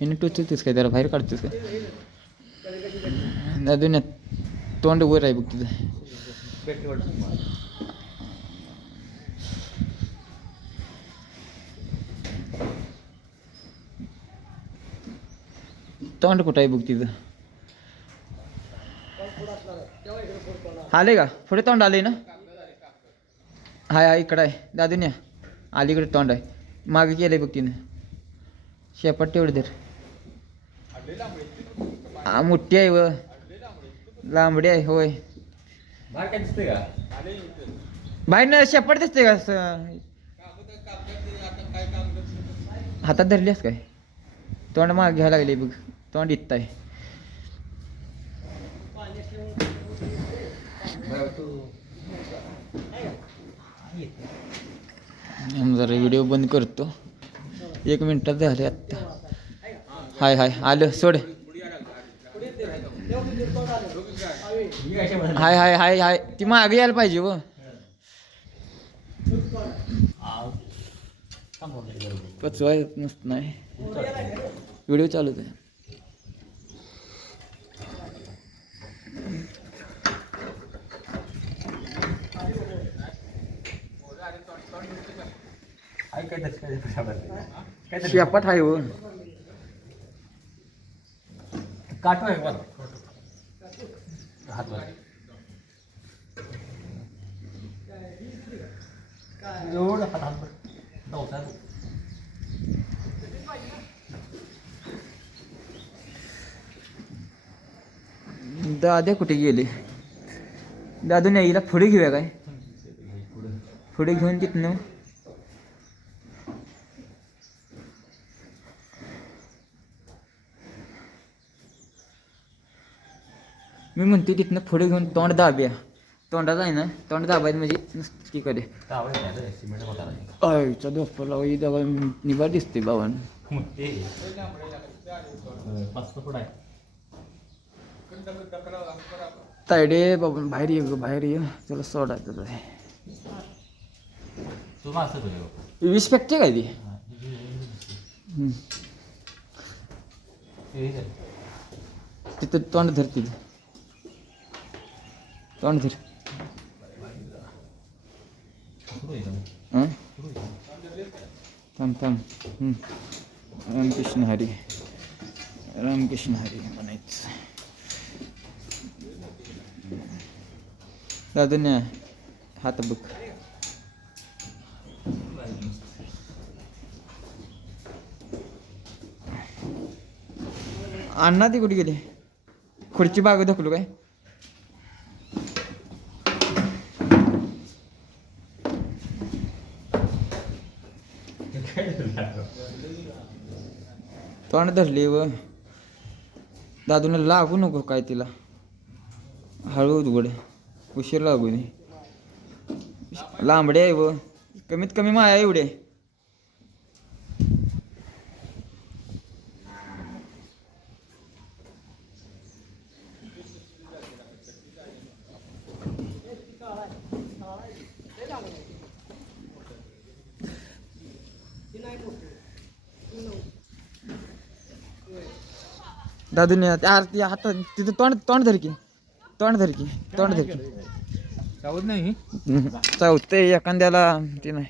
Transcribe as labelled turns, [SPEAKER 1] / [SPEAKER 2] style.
[SPEAKER 1] हिने टोचतेस काय त्याला बाहेर काढतेस काय दादून तोंड वर आहे बघ तुझं तोंड कुठं आहे बघ तिथं आले का पुढे तोंड आले ना हाय हाय इकडं आहे दादून या अलीकडे तोंड आहे मागे केलं आहे बघ तिनं शेपट तेवढे धर हा मोठी आहे व. लांबडी आहे होय.
[SPEAKER 2] बाहेर काय का?
[SPEAKER 1] बाहेर ना शेपट दिसते का असं? हातात धरलीस काय? तोंड माग घ्यायला लागले बघ. तोंड इथं आहे. आम्ही जरा व्हिडिओ बंद करतो. एक मिनटात झाले आत्ता. हाय हाय. आलं सोड. हाय हाय हाय हाय. ती मागे यायला पाहिजे व पचवाय नसत नाही. व्हिडिओ चालूच आहे शेपट आहे व
[SPEAKER 2] काटो आहे बघ हात एवढं हात हात नव्हता
[SPEAKER 1] दाद्या कुठे गेले? दादू नाही पुढे घेऊया काय? पुढे घेऊन तिथनं? मी म्हणते तिथनं पुढे घेऊन तोंड दाब्या. तोंडात आहे ना तोंड दाबायचं म्हणजे की करे
[SPEAKER 2] सिमेंट होता
[SPEAKER 1] आईचा धोपा लावा ही दिसते बाबान तायडे बाबा बाहेर ये ग बाहेर ये. चला सोडायचं आहे वीस पॅकचे काय ती? तिथं तोंड धर तोंड फिर थांब थांब रामकृष्ण हरी रामकृष्ण हरी म्हणायचं दादून्या हात बघ अण्णा ती कुठे गेली. खुर्ची बाग धकलू काय? तोंड धरली व दादूला लागू नको काय तिला. हळू उघड उशीर लागू दे लांबडे आहे व. कमीत कमी माया एवढे दादूने त्या आरती हातात तिथं तोंड तोंड धरकी तोंड धरकी तोंड धरकी
[SPEAKER 2] चावत नाही
[SPEAKER 1] चावते एखाद्याला ते नाही.